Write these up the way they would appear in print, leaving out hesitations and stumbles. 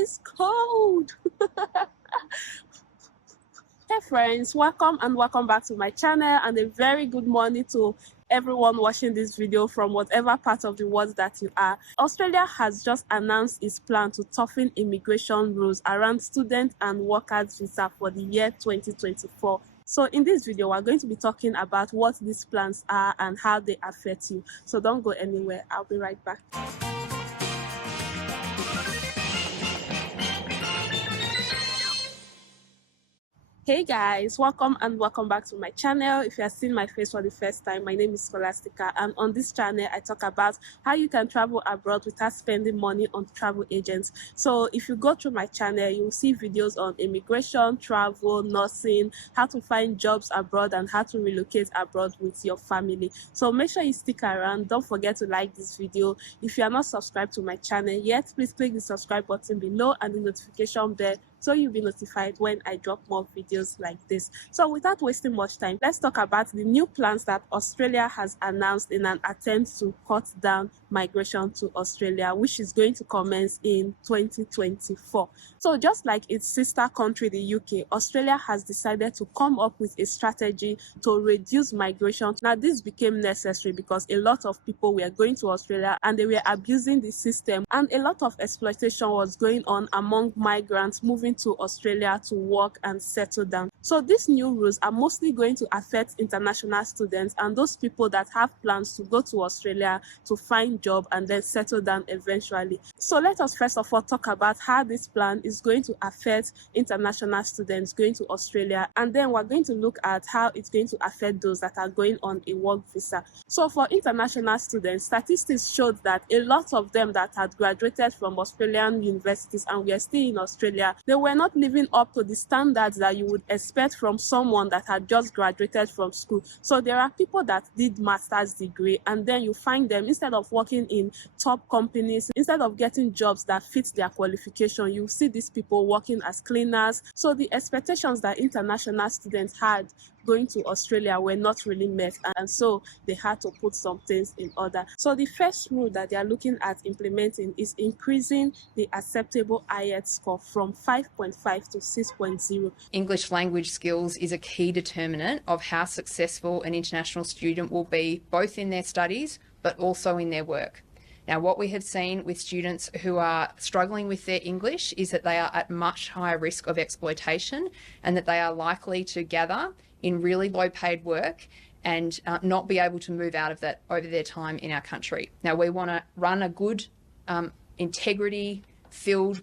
is cold. Hey friends, welcome and welcome back to my channel, and a very good morning to everyone watching this video from whatever part of the world that you are. Australia has just announced its plan to toughen immigration rules around student and workers visa for the year 2024. So in this video, we're going to be talking about what these plans are and how they affect you. So don't go anywhere. I'll be right back. Hey guys, welcome and welcome back to my channel. If you are seeing my face for the first time, my name is Scholastica, and on this channel I talk about how you can travel abroad without spending money on travel agents. So if you go through my channel, you will see videos on immigration, travel, nursing, how to find jobs abroad, and how to relocate abroad with your family. So make sure you stick around. Don't forget to like this video. If you are not subscribed to my channel yet, please click the subscribe button below and the notification bell so you'll be notified when I drop more videos like this. So without wasting much time, let's talk about the new plans that Australia has announced in an attempt to cut down migration to Australia, which is going to commence in 2024. So just like its sister country, the UK, Australia has decided to come up with a strategy to reduce migration. Now this became necessary because a lot of people were going to Australia and they were abusing the system, and a lot of exploitation was going on among migrants moving to Australia to work and settle down. So these new rules are mostly going to affect international students and those people that have plans to go to Australia to find job and then settle down eventually. So let us first of all talk about how this plan is going to affect international students going to Australia, and then we're going to look at how it's going to affect those that are going on a work visa. So for international students, statistics showed that a lot of them that had graduated from Australian universities and were still in Australia, they were not living up to the standards that you would expect from someone that had just graduated from school. So there are people that did master's degree, and then you find them, instead of working in top companies, instead of getting jobs that fit their qualification, you see these people working as cleaners. So the expectations that international students had going to Australia were not really met, and so they had to put some things in order. So the first rule that they are looking at implementing is increasing the acceptable IELTS score from 5.5 to 6.0. English language skills is a key determinant of how successful an international student will be, both in their studies but also in their work. Now, what we have seen with students who are struggling with their English is that they are at much higher risk of exploitation, and that they are likely to gather in really low paid work and not be able to move out of that over their time in our country. Now, we want to run a good integrity filled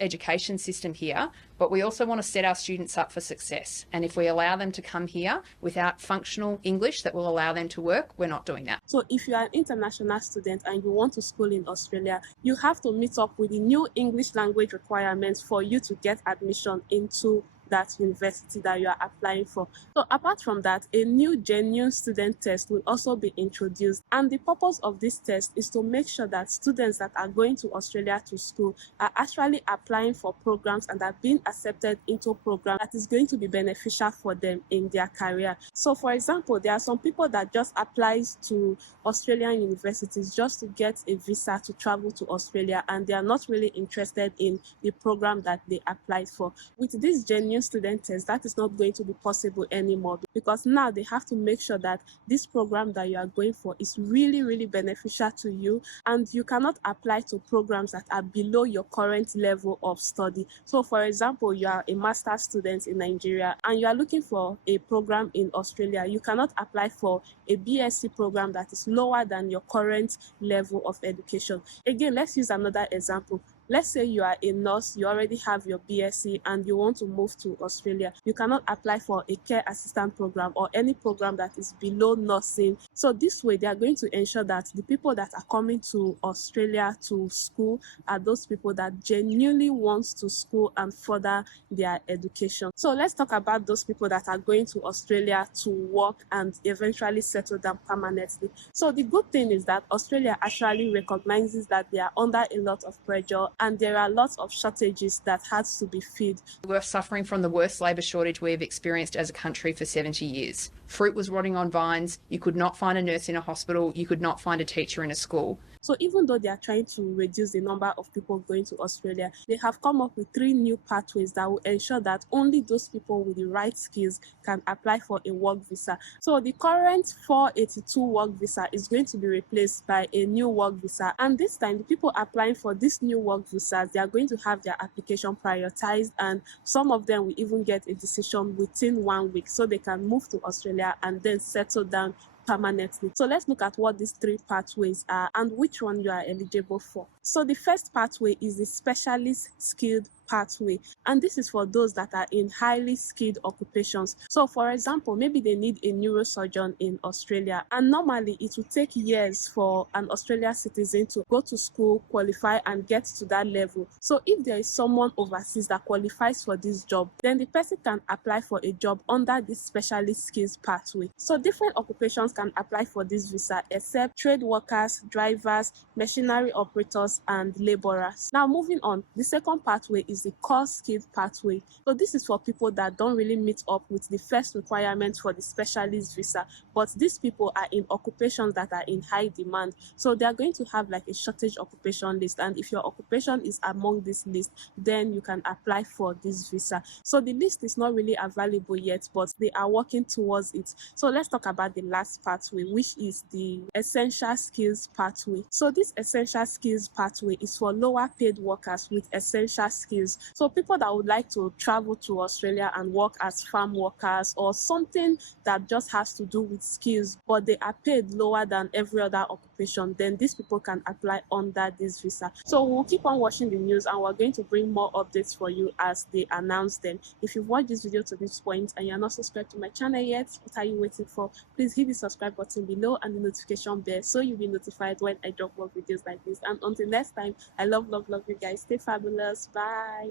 education system here, but we also want to set our students up for success. And if we allow them to come here without functional English that will allow them to work, we're not doing that. So if you are an international student and you want to school in Australia, you have to meet up with the new English language requirements for you to get admission into that university that you are applying for. So apart from that, a new genuine student test will also be introduced, and the purpose of this test is to make sure that students that are going to Australia to school are actually applying for programs and are being accepted into a program that is going to be beneficial for them in their career. So for example, there are some people that just applies to Australian universities just to get a visa to travel to Australia, and they are not really interested in the program that they applied for. With this genuine student test, that is not going to be possible anymore, because now they have to make sure that this program that you are going for is really beneficial to you, and you cannot apply to programs that are below your current level of study. So for example, you are a master's student in Nigeria and you are looking for a program in Australia. You cannot apply for a BSc program that is lower than your current level of education. Again, let's use another example. Let's say you are a nurse, you already have your BSc and you want to move to Australia. You cannot apply for a care assistant program or any program that is below nursing. So this way, they are going to ensure that the people that are coming to Australia to school are those people that genuinely want to school and further their education. So let's talk about those people that are going to Australia to work and eventually settle down permanently. So the good thing is that Australia actually recognizes that they are under a lot of pressure and there are lots of shortages that has to be filled. We're suffering from the worst labour shortage we have experienced as a country for 70 years. Fruit was rotting on vines, you could not find a nurse in a hospital, you could not find a teacher in a school. So even though they are trying to reduce the number of people going to Australia, they have come up with 3 new pathways that will ensure that only those people with the right skills can apply for a work visa. So the current 482 work visa is going to be replaced by a new work visa, and this time the people applying for this new work visas, they are going to have their application prioritized, and some of them will even get a decision within 1 week, so they can move to Australia and then settle down permanently. So let's look at what these 3 pathways are and which one you are eligible for. So the first pathway is the specialist skilled pathway, and this is for those that are in highly skilled occupations. So for example, maybe they need a neurosurgeon in Australia, and normally it will take years for an Australian citizen to go to school, qualify, and get to that level. So if there is someone overseas that qualifies for this job, then the person can apply for a job under this specialist skills pathway. So different occupations can apply for this visa except trade workers, drivers, machinery operators, and laborers. Now moving on, the second pathway is the core skilled pathway. So this is for people that don't really meet up with the first requirement for the specialist visa, but these people are in occupations that are in high demand. So they are going to have like a shortage occupation list, and if your occupation is among this list, then you can apply for this visa. So the list is not really available yet, but they are working towards it. So let's talk about the last pathway, which is the essential skills pathway. So this essential skills pathway is for lower paid workers with essential skills. So people that would like to travel to Australia and work as farm workers or something that just has to do with skills, but they are paid lower than every other occupation, then these people can apply under this visa. So we'll keep on watching the news, and we're going to bring more updates for you as they announce them. If you've watched this video to this point and you're not subscribed to my channel yet, what are you waiting for? Please hit the subscribe button below and the notification bell so you'll be notified when I drop more videos like this. And until next time, I love you guys. Stay fabulous. Bye.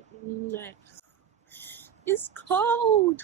It's cold.